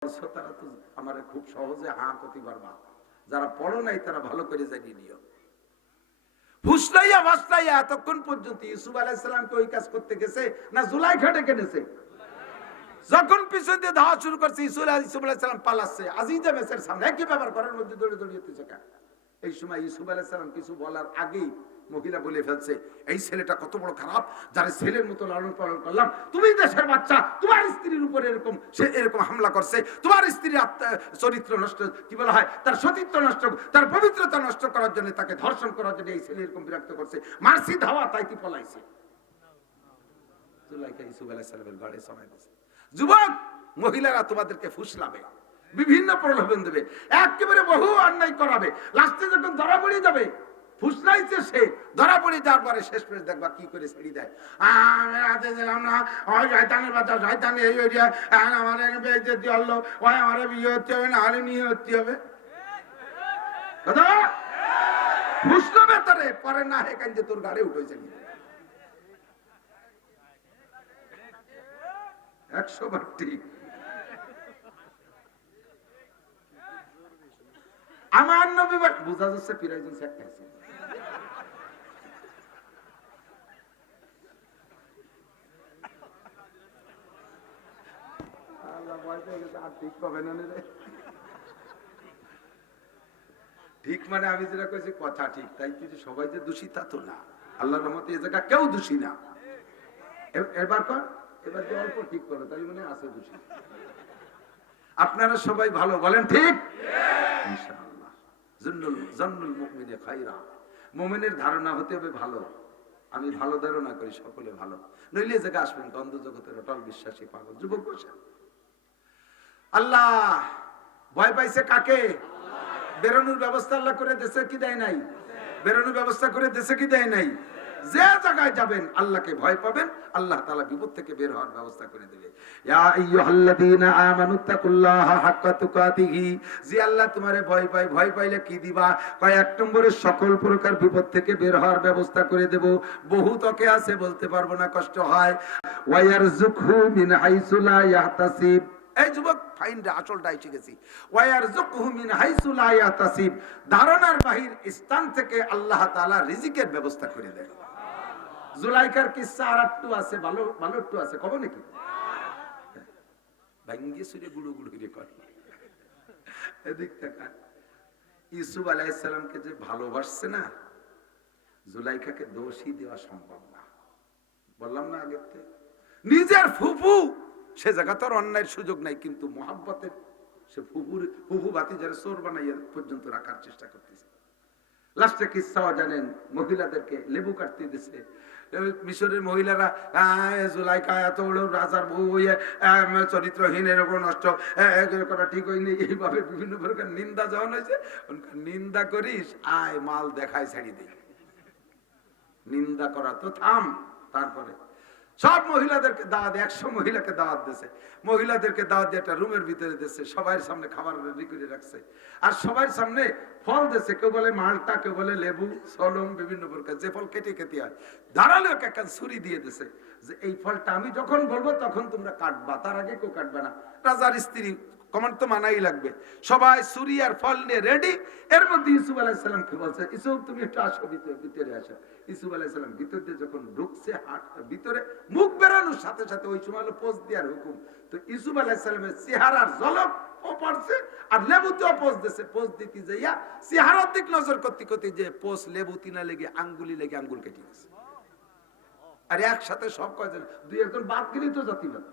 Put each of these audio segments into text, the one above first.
তারা তো আমার খুব সহজে হাঁ করতে পারবা, যারা পড়ো নাই তারা ভালো করে জানিয়ে নিও। ফুসলাইয়া ভাসলাইয়া এতক্ষণ পর্যন্ত ইউসুফ আলাইহিস সালামকে ওই কাজ করতে গেছে না জুলাইখা ডেকে এনেছে? যখন পিছন দিয়ে ধাওয়া শুরু করছে ইউসুফ আলাইহিস সালাম পালাচ্ছে আজিজা মেসের সামনে, একই ব্যাপার করার মধ্যে দৌড়ে দৌড়িয়েছে। এই সময় ইউসুফ আলাইহিস সালাম কিছু বলার আগেই মহিলা বলে ফেলছে, এই ছেলেটা কত বড় খারাপ, যারা ছেলের মতো লালন পালন করলাম, তুমি দেশের বাচ্চা, তোমার স্ত্রীর উপরে এরকম সে এরকম হামলা করছে, তোমার স্ত্রীর চরিত্র নষ্ট, কি বলা হয়, তার সতীত্ব নষ্ট, তার পবিত্রতা নষ্ট করার জন্য, তাকে ধর্ষণ করার জন্য এই ছেলে এরকম বিরক্ত করছে, মারছি ধাওয়া তাই কি পলাইছে। জুলাইখা ইউসুফ আলাইহিস সালামের ঘরে সময় দিয়েছে, যুবক মহিলারা তোমাদেরকে ফুসলাবে, বিভিন্ন প্রলোভন দেবে, একেবারে বহু অন্যায় করাবে, লাস্টে যখন ধরা পড়ে যাবে, ফুসলাইছে সে, ধরা পড়ে যাওয়ার পরে শেষ পেশ দেখবা কি করে ছেড়ে দেয়। আমি রাতে দিলাম না, ওই শয়তানের বাচ্চা, শয়তানি এই ওইটা আমার বেইজ্জতি হলো, ওই আমার বিয়ে হতে হবে, না হলে নিয়ে হতে হবে। কথা ফুসলাবে তারে, পরে না হে কাঞ্জে তোর গাড়ি উঠেছে 100 বার ঠিক। আমার নবী বুঝা যাচ্ছে পিরাইজন একটা আছে। ঠিক মানে আমি যেটা কইছি কথা ঠিক, তাই কিছু সবাই যে দোষী তা তো না, আল্লাহর রহমতে এই জায়গা কেউ দোষী না। এবার কর, এবার যে অল্প ঠিক করো তাই মনে আছে দোষী। আপনারা সবাই ভালো বলেন ঠিক ইনশাআল্লাহ। জন্নুল মুমিনে খায়রা, মুমিনের ধারণা হতে হবে ভালো। আমি ভালো ধারণা করি সকলে ভালো, নইলে জায়গা আসবেন দ্বন্দ্ব জগতের অটল বিশ্বাসী পাগল যুবক বসে। আল্লাহ ভয় পাইছে কাকে? বেরোনোর ব্যবস্থা আল্লাহ করে দেশে কি দেয় নাই? বেরোনোর ব্যবস্থা করে দেশে কি দেয় নাই? যে জায়গায় যাবেন আল্লাহকে ভয় পাবেন, আল্লাহ তাআলা বিপদ থেকে বের হওয়ার ব্যবস্থা করে দেবে। ইয়া আইয়ুহাল্লাযীনা আমানুত্তাকুল্লাহা হাক্কা তুকাতিহি, যে আল্লাহ তোমারে ভয় পায়, ভয় পাইলে কি দিবা? কয় এক নম্বরে সকল প্রকার বিপদ থেকে বের হওয়ার ব্যবস্থা করে দেব। বহু তকে আছে বলতে পারবো না, কষ্ট হয়। ওয়া ইয়ারযুকহু মিন হাইসু লা ইয়াহতাসিব, এই যুবক ফাইনটা আসলটা এসে গেছি। ওয়ায়ারযুকহু মিন হাইসু লা ইয়াহতাসিব, ধারণার বাহির স্থান থেকে আল্লাহ তাআলা রিজিকের ব্যবস্থা করে দেন। জুলাইখার কিসসা আর একটু আছে, ভালো ভালো একটু আছে, কব নাকি? ভাঙ্গি সুরে গুড়ু গুড়ু রে কর। এদিক থেকে ইউসুফ আলাইহিস সালামকে যে ভালোবাসছে না, জুলাইখাকে দোষই দেওয়া সম্ভব না। বললাম না আগের থেকে, নিজের ফুফু সে জায়গা তোর অন্যায়ের সুযোগ নাই, কিন্তু মহাব্বতের সে ফুফু ভাতিজারে চোর বানাইয়া পর্যন্ত রাখার চেষ্টা করতেছে। লাস্টে কিসসাও জানেন, মহিলাদেরকে লেবু কাটতে দিছে। মিশরের মহিলারা জুলাইখা এত বড় রাজার বউ হইয়া চরিত্রহীন, এরকম নষ্ট করা ঠিক হয়নি, এইভাবে বিভিন্ন প্রকার নিন্দা যখন হয়েছে, নিন্দা করিস আয় মাল দেখায় ছাড়ি দিই, নিন্দা করা তো থাম। তারপরে সব মহিলাদেরকে দাওয়াত, 100 মহিলাকে দাওয়াত দিয়েছে, মহিলাদেরকে দাওয়াত দিয়ে একটা রুমের ভিতরে দিয়েছে, সবার সামনে খাবার রেডি করে রাখছে, আর সবার সামনে ফল দিয়েছে, কেউ বলে মালটা, কেউ বলে লেবু, সলম, বিভিন্ন প্রকার যে ফল কেটে কেটে হয়, দাঁড়ালে একটা ছুরি দিয়ে দিয়েছে যে এই ফলটা আমি যখন বলবো তখন তোমরা কাটবা, তার আগে কেউ কাটবে না। রাজার স্ত্রী কমান্ড তো মানাই লাগবে, সবাই ছুরি আর ফল নিয়ে রেডি। এর মধ্যে ইউসুফ আলাইহিস সালামকে বলছে, ইউসুফ তুমি একটু আসো, ভিতরে আসো। ইউসুফ আলাইহিস সালাম ভিতর দিয়ে যখন ঢুকছে, হাত ভিতরে মুখ বেরানোর সাথে সাথে ওই সময় হলো পোজ দেওয়ার হুকুম, তো ইউসুফ আলাইহিস সালামের চেহারার ঝলক ও পড়ছে, আর লেবুতেও পোজ দিছে। পোজ দিতে যাইয়া চেহারার দিক নজর করতে করতে যে পোজ লেবুতি না লেগে আঙ্গুলি লেগে আঙ্গুল কেটে গেছে। আর একসাথে সব কয়জন, দুই একজন বাদ গেলি তো জাতিবাদ,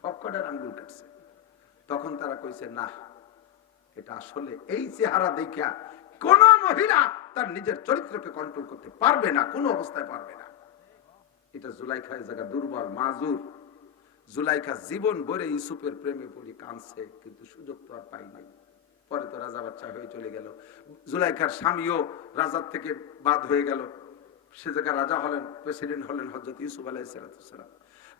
সব কটার আঙ্গুল কাটছে। তখন তারা কইছে না, এটা আসলে এই চেহারা দেখা কোন মহিলা তার নিজের চরিত্রকে কন্ট্রোল করতে পারবে না, কোন অবস্থায় পারবে না। এটা জুলাইখা এই জায়গা দুর্বল, মাজুর। জুলাইখা জীবন ভরে ইউসুফের প্রেমে পড়ে কাঁদছে, কিন্তু সুযোগ তো আর পাই নাই। পরে তো রাজা বাচ্চা হয়ে চলে গেল, জুলাইখার স্বামীও রাজার থেকে বাদ হয়ে গেল, সে জায়গা রাজা হলেন, প্রেসিডেন্ট হলেন হযরত ইউসুফ আলাইহিস সালাম।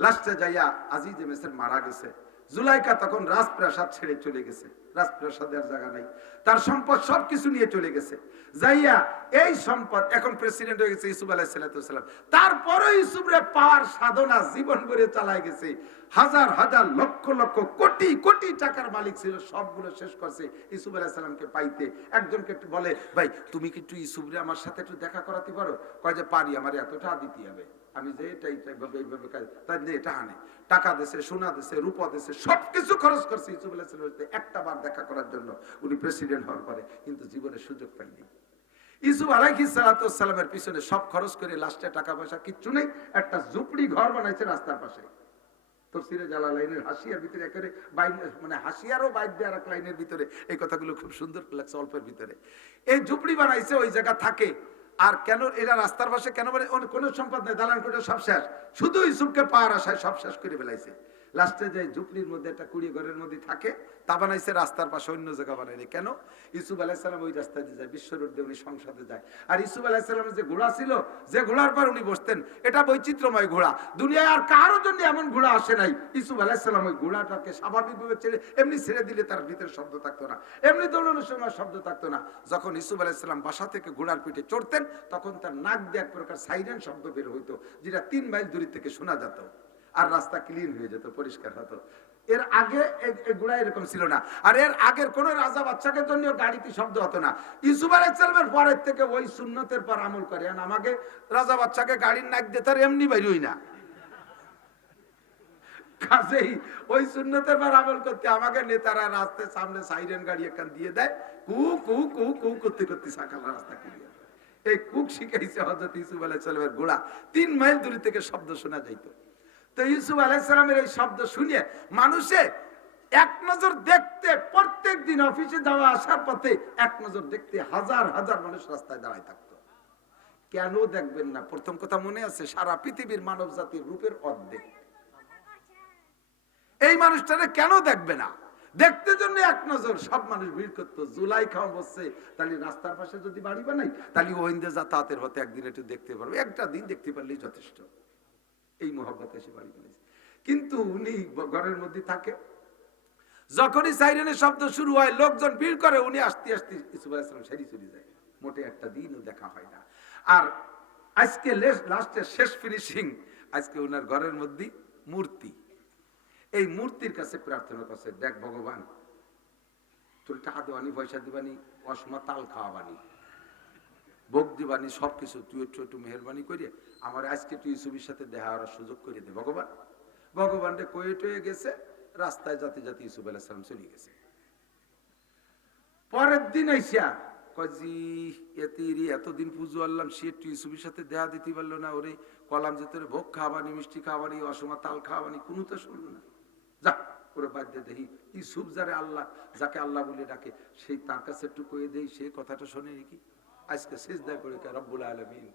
লাস্টে যাইয়া আজিজে মিসর মারা গেছে, জুলাইখা তখন রাজপ্রাসাদ ছেড়ে চলে গেছে, রাজপ্রাসাদের জায়গা নাই, তার সম্পদ সবকিছু নিয়ে চলে গেছে। যাইয়া এই সম্পদ এখন প্রেসিডেন্ট হয়ে গেছে ইউসুফ আলাইহিস সালাম। তারপরে ইউসুফরে পাওয়ার সাধনা জীবন ভরে চালায় গেছে। হাজার হাজার লক্ষ লক্ষ কোটি কোটি টাকার মালিক ছিল, সবগুলো শেষ করছে ইউসুফ আলাইহিস সালামকে পাইতে। একজনকে একটু বলে, ভাই তুমি কি একটু ইউসুফরে আমার সাথে একটু দেখা করাতে পারো? কয় যে পারি, আমার এতটা দিতে হবে। আমি যে এইভাবে তাই এটা আনে, টাকা দেশে, সোনা দেশে, রূপা দেশে, সবকিছু খরচ করছে ইউসুফ আলাইহিস সালামের সাথে একটা বার দেখা করার জন্য। উনি প্রেসিডেন্ট হওয়ার পরে কিন্তু জীবনে সুযোগ পাইনি। ইউসুফ আলাইহিস সালামের পিছনে সব খরচ করে লাস্টে টাকা পয়সা কিচ্ছু নেই, একটা ঝুপড়ি ঘর বানাইছে রাস্তার পাশে। তাফসীরে জালালাইনের হাসিয়ার ভিতরে একেবারে মানে হাসিয়ারও বাইর দেওয়ার এক লাইনের ভিতরে এই কথাগুলো খুব সুন্দর লাগছে অল্পের ভিতরে। এই ঝুপড়ি বানাইছে, ওই জায়গা থাকে। আর কেন এরা রাস্তার পাশে কেন বলে? কোনো সম্পদ নেই, দালান কোঠা সব শেষ, শুধু ইউসুফকে পাওয়ার আশায় সব শেষ করে ফেলাইছে। লাস্টে যে ঝুপড়ির মধ্যে একটা কুড়ি ঘরের মধ্যে থাকে, তা বানাইছে রাস্তার পাশে, অন্য জায়গা বানায়নি। কেন? ইউসুফ আলাইহিস সালাম ওই রাস্তা দিয়ে যায়, বিশ্ব রোড দিয়ে উনি সংসদে যায়। আর ইউসুফ আলাইহিস সালামের যে ঘোড়া ছিল, যে ঘোড়ার পর উনি বসতেন, এটা বৈচিত্র্যময় ঘোড়া, দুনিয়ায় আর কারো জন্য এমন ঘোড়া আসে নাই। ইউসুফ আলাইহিস সালাম ওই ঘোড়াটাকে স্বাভাবিকভাবে ছেড়ে এমনি ছেড়ে দিলে তার ভিতরে শব্দ থাকতো না, এমনি দৌড়ানোর সময় শব্দ থাকতো না। যখন ইউসুফ আলাইহিস সালাম বাসা থেকে ঘোড়ার পিঠে চড়তেন, তখন তার নাক দিয়ে এক প্রকার সাইরেন শব্দ বের হইতো, যেটা 3 মাইল দূর থেকে শোনা যেত। আর রাস্তা ক্লিন হয়ে যেত, পরিষ্কার হতো। এর আগে এগুলা এরকম ছিল না। আর এর আগের কোন রাজা বাচ্চাকে জন্য গাড়িতে শব্দ হতো না। ইউসুফ আলাইহিস সালামের পরের থেকে ওই সুন্নতের পর আমল করে। আমাকে রাজা বাচ্চাকে গাড়ির নাক দিয়ে তার এমনি বাইরই না, কাজেই ওই সুন্নতের পর আমল করতে আমাকে নেতারা রাস্তার সামনে সাইরেন গাড়ি একখান দিয়ে দেয়, কু কু কু কু করতে করতে সকাল রাস্তা ক্লিয়ার। এই কুক শিখাইছে হযরত ইউসুফ আলাইহিস সালামের ঘোড়া, 3 মাইল দূর থেকে শব্দ শোনা যাইত। তো ইউসুফ আলাইহিস সালামের এই শব্দ শুনিয়ে মানুষে এক নজর দেখতে, প্রত্যেক দিন অফিসে যাওয়া আসার পথে এক নজর দেখতে হাজার হাজার মানুষ রাস্তায় দাঁড়ায় থাকতো। কেন দেখবেন না? প্রথম কথা মনে আছে, সারা পৃথিবীর মানব জাতির রূপের অর্ধেক। এই মানুষটারে কেন দেখবে না? দেখতে জন্য এক নজর সব মানুষ ভিড় করতো। জুলাইখা বসছে, তাহলে রাস্তার পাশে যদি বাড়ি বানাই, তাহলে ওইন্দে যাতায়াতের হতে একদিন একটু দেখতে পারবো, একটা দিন দেখতে পারলেই যথেষ্ট। এই মহব্বতে এসে বাড়ি বানাইছে। কিন্তু উনি ঘরের মধ্যে থাকে, যখনই সাইরেনের শব্দ শুরু হয়, লোকজন ভিড় করে, উনি আস্তে আস্তে ইউসুফ আলাইহিস সালাম সেরি চলে যায়। মোটে একটা দিনও দেখা হয় না। আর আজকে লাস্টের শেষ ফিনিশিং, আজকে ওনার ঘরের মধ্যে মূর্তি। এই মূর্তির কাছে প্রার্থনা করছে, দেখ ভগবান, তোর টাকা দেবানি, পয়সা দিবানি, অসময় তাল খাওয়াবানি, ভোগ দিবানি, সবকিছু তুই একটু মেহরবানি করে আমার আজকে তুই ইউসুফের সাথে দেখা করার সুযোগ করে দে ভগবান। ভগবানটা কয়ে টয়ে গেছে, রাস্তায় যাতে যাতে ইউসুফ আলাইহিস সালাম চলে গেছে। পরের দিন আইসা কজি এতদিন পুজো আনলাম, সে একটু ইউসুফের সাথে দেখা দিতে পারলো না, ওরে কলাম যে তোর ভোগ খাওয়াবানি, মিষ্টি খাওয়াবানি, অসময় তাল খাওয়াবানি, কোনো তো শুনলো না। যা ওরে বাদ দিয়ে দেখি ইউসুফ যারে আল্লাহ, যাকে আল্লাহ বলে ডাকে, সেই তার কাছে একটু কয়ে দেই, সে কথাটা শোনে নাকি। আজকে সিজদা করে রব্বুল আলামিন,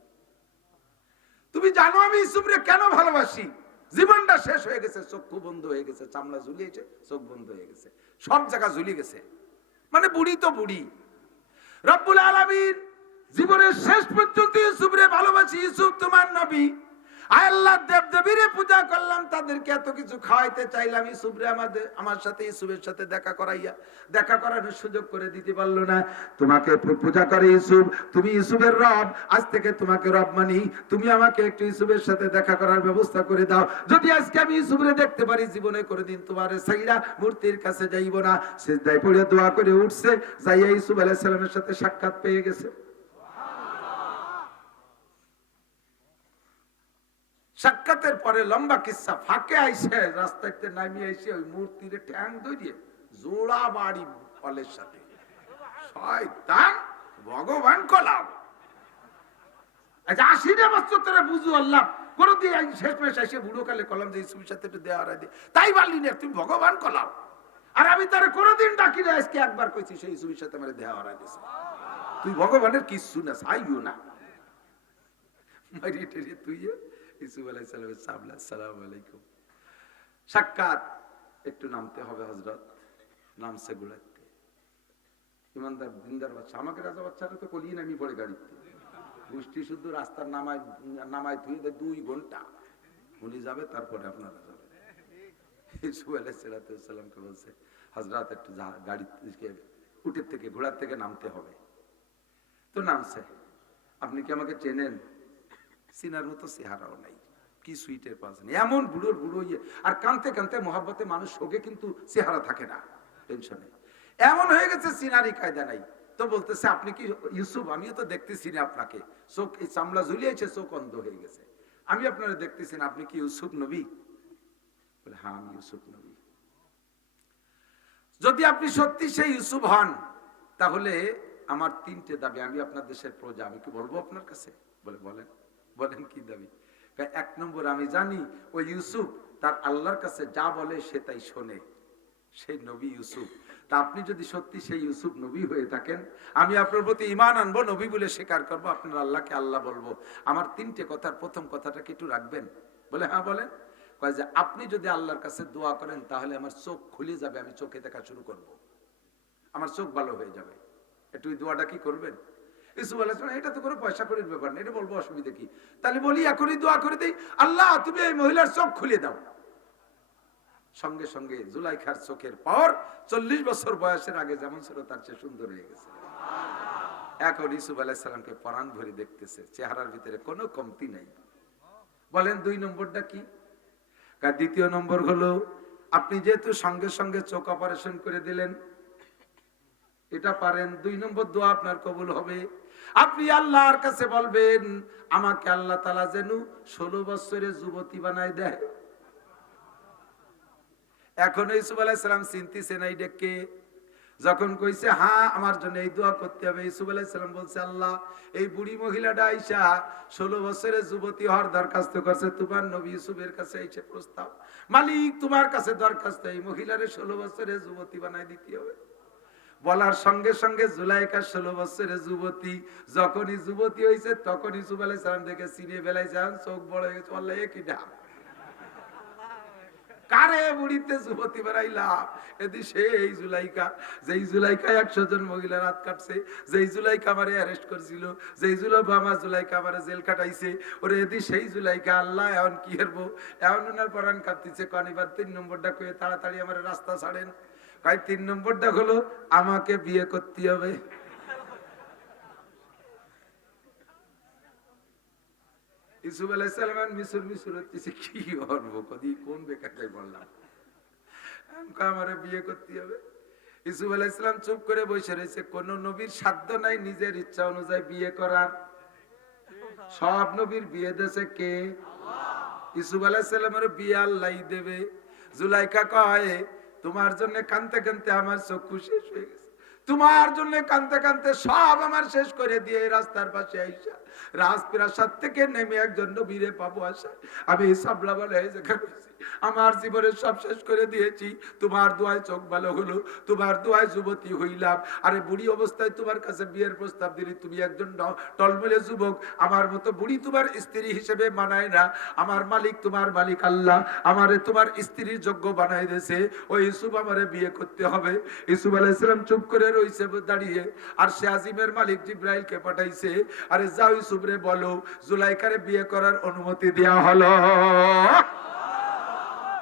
তুমি জানো আমি ইউসুফরে কেন ভালোবাসি? জীবনটা শেষ হয়ে গেছে, চক্ষু বন্ধ হয়ে গেছে, চামড়া ঝুলিয়েছে, চোখ বন্ধ হয়ে গেছে, সব জায়গা ঝুলিয়ে গেছে, মানে বুড়ি তো বুড়ি। রব্বুল আলামিন জীবনের শেষ পর্যন্ত ইউসুফরে ভালোবাসি, ইউসুফ তোমার নবী, আল্লাহ দেবদেবীরে পূজা করলাম, তাদেরকে এত কিছু খাওয়াইতে চাইলাম, ইউসুফরে আমার সাথে ইউসুফের সাথে দেখা করাইয়া দেখা করানোর সুযোগ করে দিতে পারলো না। তোমাকে পূজা করে ইউসুফ, তুমি ইউসুফের রব, আজ থেকে তোমাকে রব মানি, তুমি আমাকে একটু ইউসুফের সাথে দেখা করার ব্যবস্থা করে দাও। যদি আজকে আমি ইউসুফরে দেখতে পারি, জীবনে করে দিন তোমার সাইরা মূর্তির কাছে যাইব না। সিজদায় পড়ে দোয়া করে উঠছে, যাইয়া ইউসুফ আলাইহিস সালামের সাথে সাক্ষাৎ পেয়ে গেছে। সাক্ষাতের পরে লম্বা কিসসা, ফাঁকে আইসে রাস্তাতে নামিয়ে আইসে ওই মূর্তির ঠ্যাং ধরিয়ে জোড়া বাড়ি ফলের সাথে, শয়তান ভগবান কলাও। আচ্ছা 80 বছর ধরে বুঝু আল্লাহ, কোনদিন শেষ মেশ এসে বুড়ো কালে কলম যে ইউসুফের সাথে একটু দেওয়া রায় দিয়ে, তাই পারলি না, তুমি ভগবান কলাও। আর আমি তারা কোনোদিন ডাকি না, আজকে একবার কইছি সেই ইউসুফের সাথে আমার দেওয়া রায় দিয়েছে। তুই ভগবানের কিচ্ছু না, চাইও না, মারিয়ে টেরিয়ে তুই ইউসুফ আলাইহিস সালামের সামনে আসসালামু আলাইকুম। সাক্ষাৎ, একটু নামতে হবে হযরত, নামছে গুলাতে। ইমানদার দিনদার বাচ্চা, আমাকে রাজা বাচ্চাটা তো কলিয়ে নামি পড়ে গাড়িতে, গোষ্ঠী শুদ্ধ রাস্তার নামায় ধুয়ে দেয় 2 ঘন্টা, উনি যাবে তারপরে আপনারা যাবে। ইউসুফ আলাইহিসসালামকে বলছে, হযরত একটু গাড়ি থেকে উটের থেকে ঘোড়ার থেকে নামতে হবে। তো নামছে। আপনি কি আমাকে চেনেন? চিনার মতো চেহারাও নাই, কি সুইটের পাচ্ছেন, এমন বুড়োর বুড়ো ইয়ে, আর কানতে কানতে মহাব্বতে মানুষ শোকে কিন্তু চেহারা থাকে না, টেনশনে এমন হয়ে গেছে, চিনারি কায়দা নাই। তো বলতেছে, আপনি কি ইউসুফ? আমিও তো দেখতেছি না আপনাকে, চোখ এই চামড়া ঝুলিয়েছে, চোখ অন্ধ হয়ে গেছে, আমি আপনারা দেখতেছি না, আপনি কি ইউসুফ নবী? বলে, হ্যাঁ আমি ইউসুফ নবী। যদি আপনি সত্যি সেই ইউসুফ হন, তাহলে আমার 3টে দাবি, আমি আপনার দেশের প্রজা, আমি কি বলবো আপনার কাছে? বলে, বলেন। বলেন কি দাবি? 1 নম্বর, আমি জানি ওই ইউসুফ তার আল্লাহর কাছে যা বলে সে তাই শোনে, সেই নবী ইউসুফ। তা আপনি যদি সত্যি সেই ইউসুফ নবী হয়ে থাকেন, আমি আপনার প্রতি ঈমান আনবো, নবী বলে স্বীকার করবো, আপনার আল্লাহকে আল্লাহ বলবো। আমার 3টে কথার প্রথম কথাটা কি একটু রাখবেন? বলে, হ্যাঁ বলেন। কয় যে, আপনি যদি আল্লাহর কাছে দোয়া করেন তাহলে আমার চোখ খুলে যাবে, আমি চোখে দেখা শুরু করব, আমার চোখ ভালো হয়ে যাবে, একটু ওই দোয়াটা কি করবেন? ইউসুফ আলাইহিস সালাম, এটা তো কোনো পয়সা করির ব্যাপার না, এটা বলবো, অসুবিধা কি? তাহলে বলি এখনই দোয়া করে দেই, আল্লাহ তুমি এই মহিলার চোখ খুলে দাও। সঙ্গে সঙ্গে জুলাইখার চোখের পাওয়ার 40 বছর বয়সের আগে যেমন ছিল তার চেয়ে সুন্দর হয়ে গেছে। এখন ইউসুফ আলাইহিস সালামকে পরাণ ভরে দেখতেছে, চেহারার ভিতরে কোনো কমতি নাই। বলেন 2 নম্বরটা কি? দ্বিতীয় নম্বর হলো, আপনি যেহেতু সঙ্গে সঙ্গে চোখ অপারেশন করে দিলেন, এটা পারেন, 2 নম্বর দোয়া আপনার কবুল হবে। আপনি আল্লাহর কাছে বলবেন, আমাকে আল্লাহ তাআলা যেন 16 বছরের যুবতী বানায় দেয়। এখন ইউসুফ আলাইহিস সালাম চিন্তিছেন এই ডেকে, যখন কইছে হ্যাঁ আমার জন্য এই দোয়া করতে হবে, ইউসুফ আলাইহিস সালাম বলছে, আল্লাহ এই বুড়ি মহিলাটা আইসা 16 বছরের যুবতী হওয়ার দরখাস্ত করছে, তোমার নবী ইউসুফের কাছে আইছে প্রস্তাব, মালিক তোমার কাছে দরখাস্ত, এই মহিলারে 16 বছরের যুবতী বানায় দিতে হবে। বলার সঙ্গে সঙ্গে জুলাইখা 16 বছরের যুবতী, যখনই যুবতী হয়েছে তখন ইউসুফ আলাইহিস সালাম দেখে চিনে ফেলাইছে, চোখ বড় হয়ে গেছে, আল্লাহ এ কি ডাক, কারে বুড়িতে যুবতী বানাইলাম? এদি সেই জুলাইখা, যেই জুলাইখা 100 জন মহিলার হাত কাটছে, যেই জুলাইখা আমারে অ্যারেস্ট করছিল, যেই জুলাইখা আমারে জেল কাটাইছে, ওরে এদি সেই জুলাইখা। আল্লাহ এখন কি করবো? এখন ওনার পরাণ কাঁদতেছে, কনিবার 3 নম্বরটা কয়ে তাড়াতাড়ি আমার রাস্তা ছাড়েন। 3 নম্বরটা হলো, আমাকে বিয়ে করতে হবে। ইউসুফ আলাইহিস সালাম মিশর হচ্ছে, কি করবো, কদি কোন বেকারটাই বললাম, আমারে বিয়ে করতে হবে। ইউসুফ আলাইহিস সালাম চুপ করে বসে রয়েছে, কোন নবীর সাধ্য নাই নিজের ইচ্ছা অনুযায়ী বিয়ে করার, সব নবীর বিয়ে দেশে কে? আল্লাহ। ইউসুফ আলাইহিস সালামের বিয়ে আল্লাহই দেবে। জুলাইখা কয়, তোমার জন্য কানতে কানতে আমার চক্ষু শেষ হয়ে গেছে, তোমার জন্য কানতে কানতে সব আমার শেষ করে দিয়ে রাস্তার পাশে আইসা রাজপ্রাসাদ থেকে নেমে একজন নবীরে পাবো আশা আমি সাবলা বলে আমার জীবনের সব শেষ করে দিয়েছি, তোমার দোয়ায় চোখ ভালো হলো, তোমার দোয়ায় যুবতী হইলাম। আরে বুড়ি অবস্থায় তোমার কাছে বিয়ের প্রস্তাব দিলি, তুমি একজন টলমলে যুবক, আমার মতো বুড়ি তোমার স্ত্রী হিসেবে মানায় না, আমার মালিক তোমার মালিক আল্লাহ আমারে তোমার স্ত্রীর যোগ্য বানাই দিয়েছে, ওই ইউসুফ আমারে বিয়ে করতে হবে। ইউসুফ আলাইহিস সালাম চুপ করে রইছে দাঁড়িয়ে, আর সে আজিমের মালিক জিব্রাইলকে পাঠাইছে, আরে যাও ইউসুফ রে বলো জুলাইখারে বিয়ে করার অনুমতি দেয়া হলো।